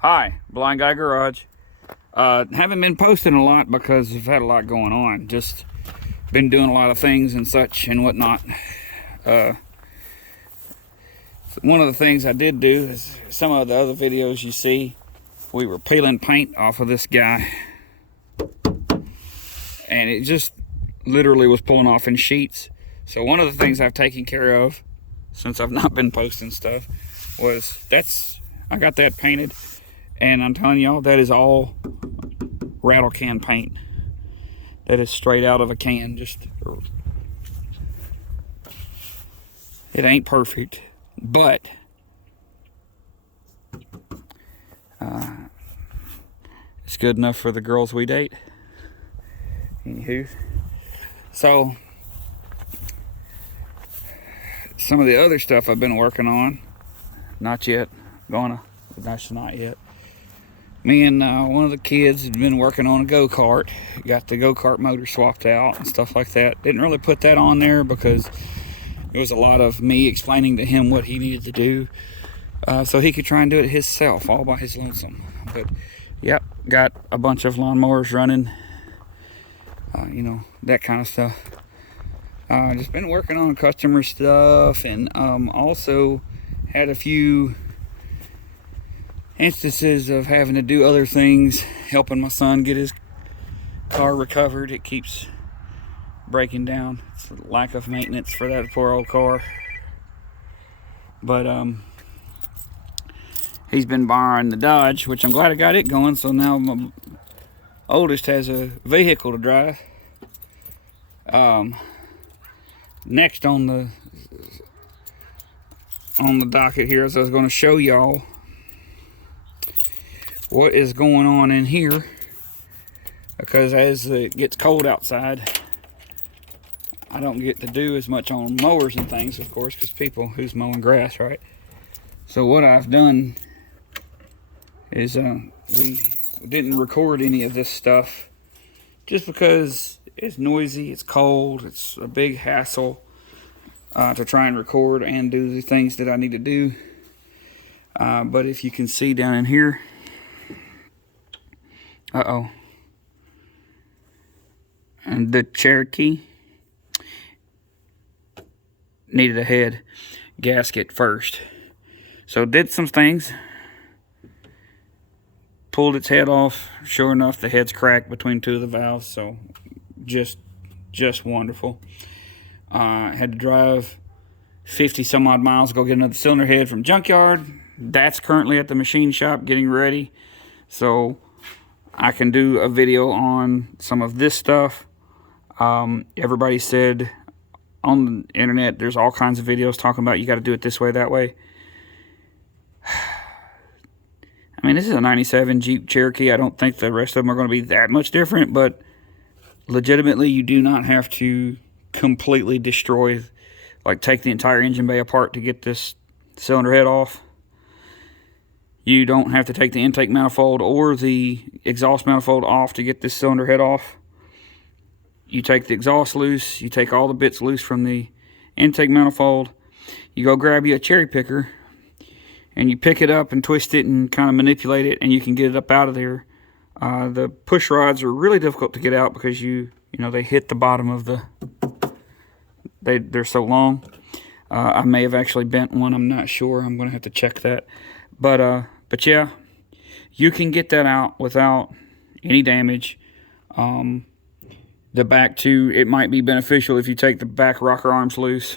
Hi, Blind Guy Garage. Haven't been posting a lot because I've had a lot going on. Just been doing a lot of things and such and whatnot. One of the things I did do is some of the other videos you see, we were peeling paint off of this guy. And it just literally was pulling off in sheets. So one of the things I've taken care of since I've not been posting stuff was I got that painted. And I'm telling y'all, that is all rattle can paint. That is straight out of a can. It ain't perfect, but it's good enough for the girls we date. Anywho, so some of the other stuff I've been working on, not yet. That's not yet. Me and one of the kids had been working on a go-kart. Got the go-kart motor swapped out and stuff like that. Didn't really put that on there because it was a lot of me explaining to him what he needed to do so he could try and do it himself, all by his lonesome. But, yep, got a bunch of lawnmowers running, that kind of stuff. Just been working on customer stuff, and also had a few instances of having to do other things, helping my son get his car recovered. It keeps breaking down. It's a lack of maintenance for that poor old car. But he's been borrowing the Dodge, which I'm glad I got it going, so now my oldest has a vehicle to drive. Next on the docket here is I was going to show y'all what is going on in here, because as it gets cold outside, I don't get to do as much on mowers and things, of course, because who's mowing grass, right? So what I've done is we didn't record any of this stuff just because it's noisy, it's cold, it's a big hassle to try and record and do the things that I need to do. But if you can see down in here, and the Cherokee needed a head gasket first. So did some things, pulled its head off. Sure enough, the head's cracked between two of the valves, so just wonderful. Had to drive 50 some odd miles to go get another cylinder head from junkyard. That's currently at the machine shop getting ready, so I can do a video on some of this stuff. Everybody said on the internet there's all kinds of videos talking about you got to do it this way, that way. I mean, this is a 97 Jeep Cherokee. I don't think the rest of them are going to be that much different, but legitimately you do not have to completely destroy, like take the entire engine bay apart to get this cylinder head off. You don't have to take the intake manifold or the exhaust manifold off to get this cylinder head off. You take the exhaust loose, you take all the bits loose from the intake manifold, you go grab you a cherry picker, and you pick it up and twist it and kind of manipulate it, and you can get it up out of there. The push rods are really difficult to get out because they hit the bottom of they're so long. I may have actually bent one, I'm not sure. I'm going to have to check that. But yeah, you can get that out without any damage. The back too, it might be beneficial if you take the back rocker arms loose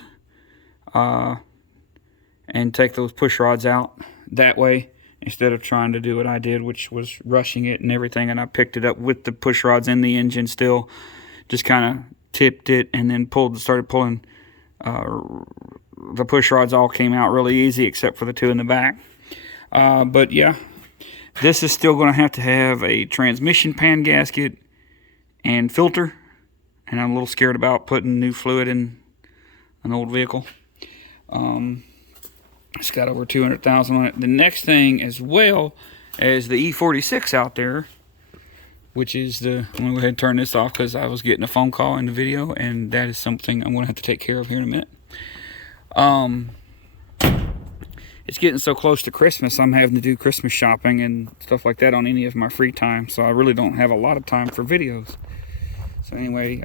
and take those push rods out that way, instead of trying to do what I did, which was rushing it and everything. And I picked it up with the push rods in the engine still, just kind of tipped it and then started pulling. The push rods all came out really easy except for the two in the back. But yeah, this is still going to have a transmission pan gasket and filter, and I'm a little scared about putting new fluid in an old vehicle. It's got over 200,000 on it. The next thing, as well as the E46 out there, which is I'm going to go ahead and turn this off because I was getting a phone call in the video, and that is something I'm going to have to take care of here in a minute. it's getting so close to Christmas, I'm having to do Christmas shopping and stuff like that on any of my free time. So I really don't have a lot of time for videos. So anyway,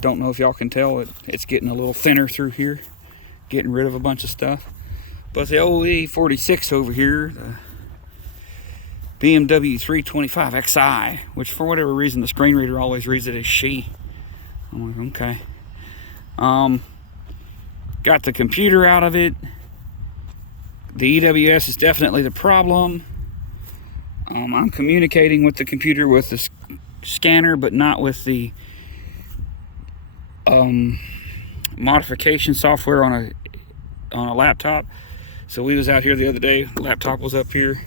don't know if y'all can tell, it's getting a little thinner through here. Getting rid of a bunch of stuff. But the old E46 over here, the BMW 325 Xi, which for whatever reason the screen reader always reads it as she. I'm like, okay. Got the computer out of it. The EWS is definitely the problem. I'm communicating with the computer with the scanner, but not with the modification software on a laptop. So we was out here the other day, laptop was up here,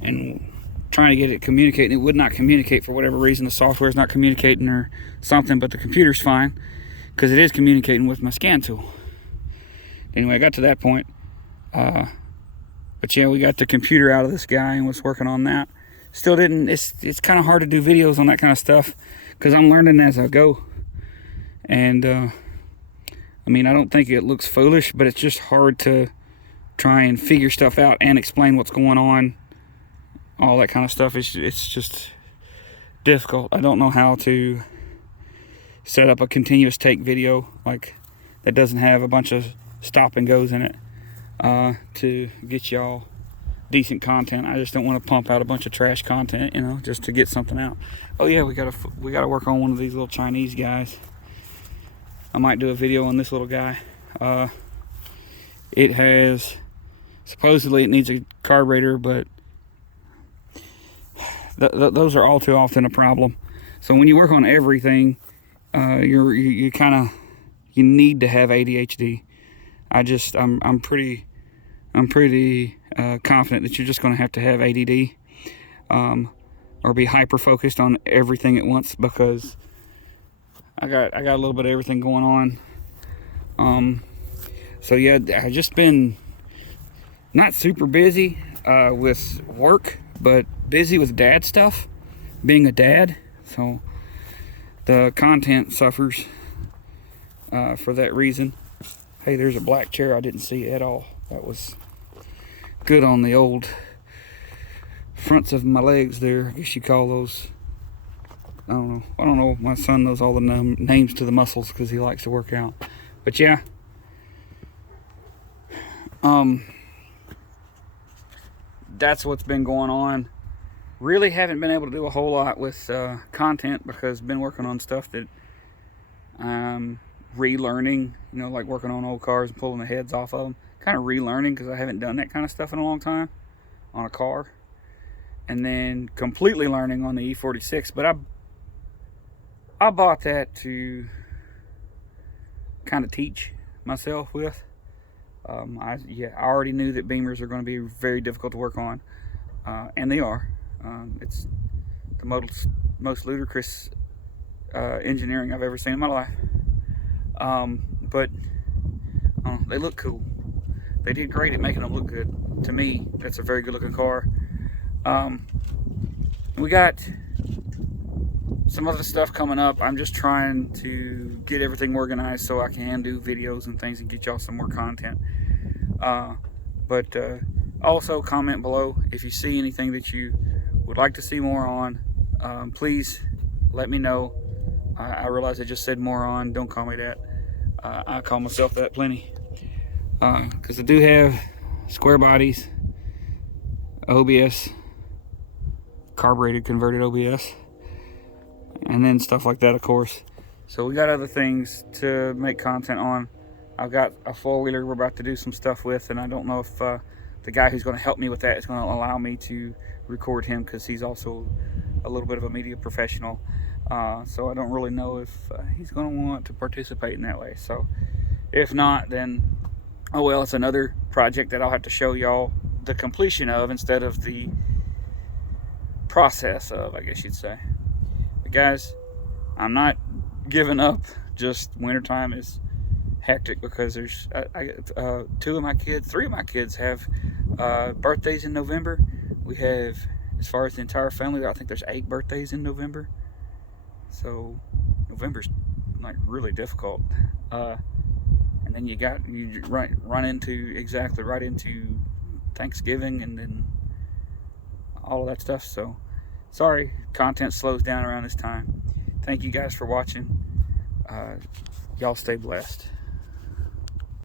and trying to get it communicating. It would not communicate for whatever reason. The software is not communicating or something, but the computer's fine because it is communicating with my scan tool. Anyway, I got to that point. But yeah, we got the computer out of this guy and was working on that. Still didn't, it's kind of hard to do videos on that kind of stuff because I'm learning as I go. And I mean, I don't think it looks foolish, but it's just hard to try and figure stuff out and explain what's going on. All that kind of stuff, it's just difficult. I don't know how to set up a continuous take video like that doesn't have a bunch of stop and goes in it to get y'all decent content. I just don't want to pump out a bunch of trash content, you know, just to get something out. Oh yeah, we gotta work on one of these little Chinese guys. I might do a video on this little guy. It has, supposedly it needs a carburetor, but those are all too often a problem. So when you work on everything, you need to have ADHD. I'm pretty confident that you're just going to have ADD, or be hyper focused on everything at once, because I got a little bit of everything going on. So yeah, I just been not super busy with work, but busy with dad stuff, being a dad. So the content suffers for that reason. Hey, there's a black chair I didn't see at all. That was good on the old fronts of my legs there. I guess you call those, I don't know. My son knows all the names to the muscles because he likes to work out. But yeah, that's what's been going on. Really haven't been able to do a whole lot with content because I've been working on stuff that I'm relearning, you know, like working on old cars and pulling the heads off of them. Kind of relearning because I haven't done that kind of stuff in a long time on a car. And then completely learning on the E46. But I bought that to kind of teach myself with. I already knew that Beamers are going to be very difficult to work on, and they are. It's the most ludicrous engineering I've ever seen in my life. But they look cool. They did great at making them look good. To me, that's a very good looking car. We got some other stuff coming up. I'm just trying to get everything organized so I can do videos and things and get y'all some more content. But also comment below if you see anything that you would like to see more on. Please let me know. I realize I just said more on. Don't call me that. I call myself that plenty. Because I do have square bodies, OBS, carbureted converted OBS, and then stuff like that, of course. So we got other things to make content on. I've got a four-wheeler we're about to do some stuff with, and I don't know if the guy who's going to help me with that is going to allow me to record him, because he's also a little bit of a media professional. So I don't really know if he's going to want to participate in that way. So if not, then oh well, it's another project that I'll have to show y'all the completion of instead of the process of, I guess you'd say. But guys, I'm not giving up. Just wintertime is hectic because there's three of my kids have birthdays in November. We have, as far as the entire family, I think there's 8 birthdays in November. So November's like really difficult. And then you run into exactly right into Thanksgiving and then all of that stuff. So sorry, content slows down around this time. Thank you guys for watching. Y'all stay blessed.